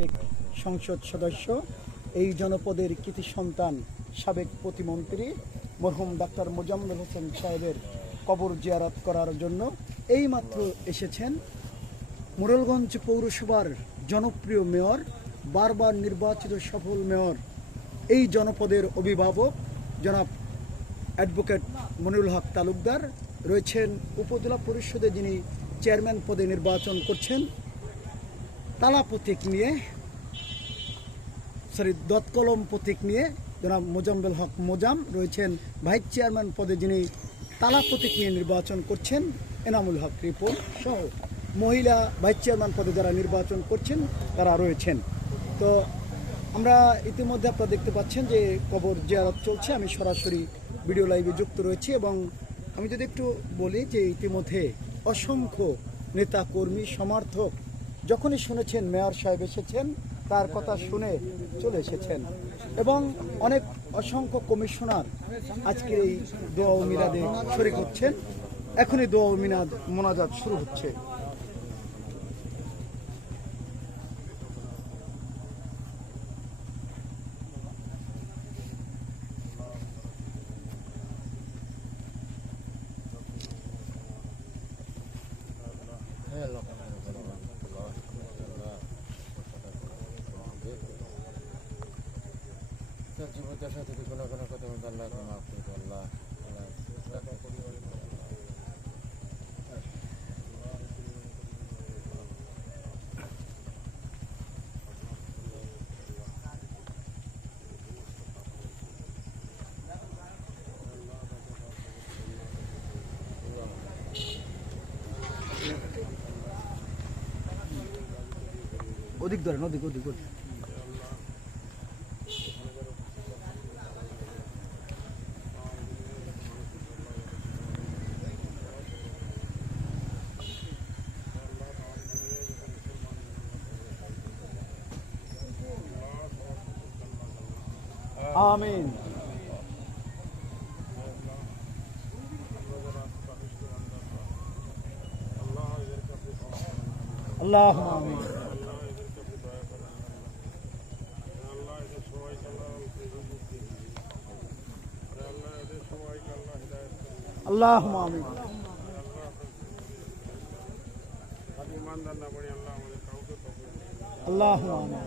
সাবেক সংসদ সদস্য, এই জনপদের কৃতি সন্তান, সাবেক প্রতিমন্ত্রী মরহুম ডাক্তার মোজাম্মেল হোসেন সাহেবের কবর জিয়ারত করার জন্য এইমাত্র এসেছেন মোড়েলগঞ্জ পৌরসভার জনপ্রিয় মেয়র, বারবার নির্বাচিত সফল মেয়র, এই জনপদের অভিভাবক জনাব অ্যাডভোকেট মনিরুল হক তালুকদার রয়েছেন। উপজেলা পরিষদে যিনি চেয়ারম্যান পদে নির্বাচন করছেন তালা প্রতীক নিয়ে, দতকলম প্রতীক নিয়ে জনাব মোজাম্মেল হক মোজাম রয়েছেন। ভাইস চেয়ারম্যান পদে যিনি তালা প্রতীক নিয়ে নির্বাচন করছেন এনামুল হক রিপন সহ মহিলা ভাইস চেয়ারম্যান পদে যারা নির্বাচন করছেন তারা রয়েছেন। তো আমরা ইতিমধ্যে আপনারা দেখতে পাচ্ছেন যে কবর জিয়ারত চলছে। আমি সরাসরি ভিডিও লাইভে যুক্ত রয়েছি এবং আমি যদি একটু বলি যে ইতিমধ্যে অসংখ্য নেতা কর্মী সমর্থক যখনই শুনেছেন মেয়র সাহেব এসেছেন তার কথা শুনে চলে এসেছেন এবং অনেক অসংখ্য কমিশনার আজকে এই দোয়া ও মিলাদে শরীক হচ্ছেন। এখনই দোয়া ও মোনাজাত শুরু হচ্ছে। জীবদ্দশা থেকে কোনো কোনো কথা আল্লাহ মাফ করবো। আল্লাহ অধিক ধরেন, অধিক অধিক অধিক আমিন। আল্লাহ আমিন। আল্লাহ আমিন। আল্লাহ আমিন।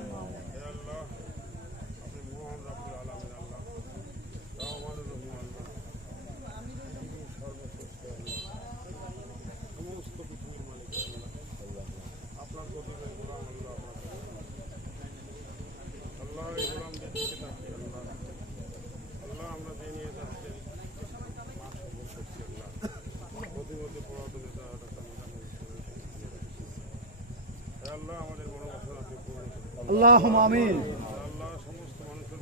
আল্লাহ আমিন। আল্লাহ সমস্ত মানুষের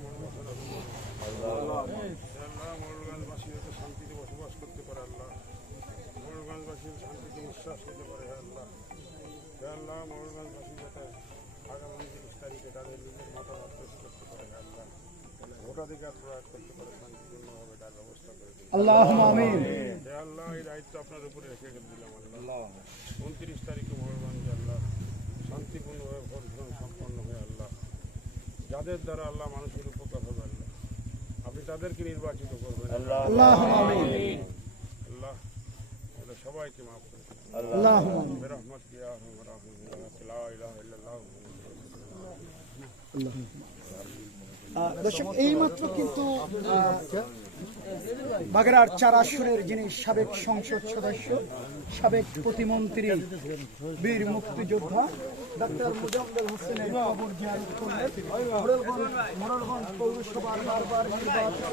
মোড়েলগঞ্জবাসী যাতে শান্তিতে বসবাস করতে পারে, আল্লাহ মোড়েলগঞ্জবাসী শান্তিতে নিঃশ্বাস নিতে পারে। আল্লাহ আল্লাহ মোড়েলগঞ্জবাসী যাতে আগামী 30 তারিখে তাদের নিজের মাথা পেশ করতে পারে। আল্লাহ ভোটাধিকার প্রয়োগ করতে পারে, শান্তিপূর্ণভাবে তার ব্যবস্থা করে দিন। আল্লাহ আমিন। আল্লাহ এই দায়িত্ব আপনার উপরে রেখে দিলাম। আল্লাহ 29 তারিখে মোড়েলগঞ্জে আল্লাহ শান্তিপূর্ণভাবে ভোট গ্রহণ সম্পন্ন হয়ে আল্লাহ যাদের দ্বারা আল্লাহ মানুষের উপকার হবে, আল্লাহ আপনি তাদেরকে নির্বাচিত করবেন। আল্লাহ আমিন। আল্লাহ আমাদের সবাইকে মাফ করে দিন। আল্লাহ রহমত ইয়া আরহামার রাহিমিন, লা ইলাহা ইল্লাল্লাহ। দর্শক, এইমাত্র কিন্তু বাগেরহাট 4 আসনের যিনি সাবেক সংসদ সদস্য, সাবেক প্রতিমন্ত্রী, বীর মুক্তিযোদ্ধা ডাক্তার মোজাম্মেল হোসেনের কবর জিয়ারত করলেন। মোড়েলগঞ্জ পৌরসভার বারবার নির্বাচিত